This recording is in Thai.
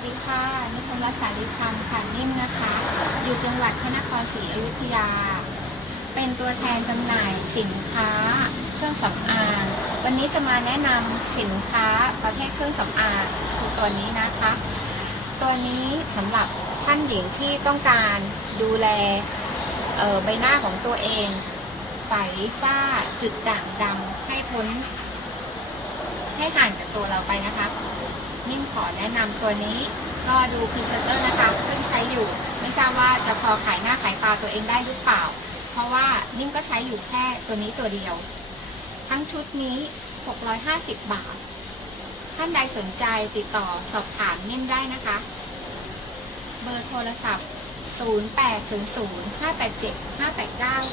วัสดีค่ะ นิคมรัตน์สาริธรรมค่ะนิ่มนะคะ อยู่จังหวัดพระนครศรีอยุธยา เป็นตัวแทนจำหน่ายสินค้า เครื่องสำอาง วันนี้จะมาแนะนำสินค้าประเภทเครื่องสำอางคือตัวนี้นะคะ ตัวนี้สำหรับท่านหญิงที่ต้องการดูแลใบหน้าของตัวเอง ไฝฝ้าจุดด่างดำให้พ้น ให้ห่างจากตัวเราไปนะคะ อแนะนำตัวนี้ ก็ดูพรีเซนเตอร์นะคะ ซึ่งใช้อยู่ ไม่ทราบว่าจะพอขายหน้าขายตาตัวเองได้หรือเปล่า เพราะว่านิ่มก็ใช้อยู่แค่ตัวนี้ตัวเดียว ทั้งชุดนี้ 650 บาท ท่านใดสนใจติดต่อสอบถามนิ่มได้นะคะ เบอร์โทรศัพท์ 0800 587 589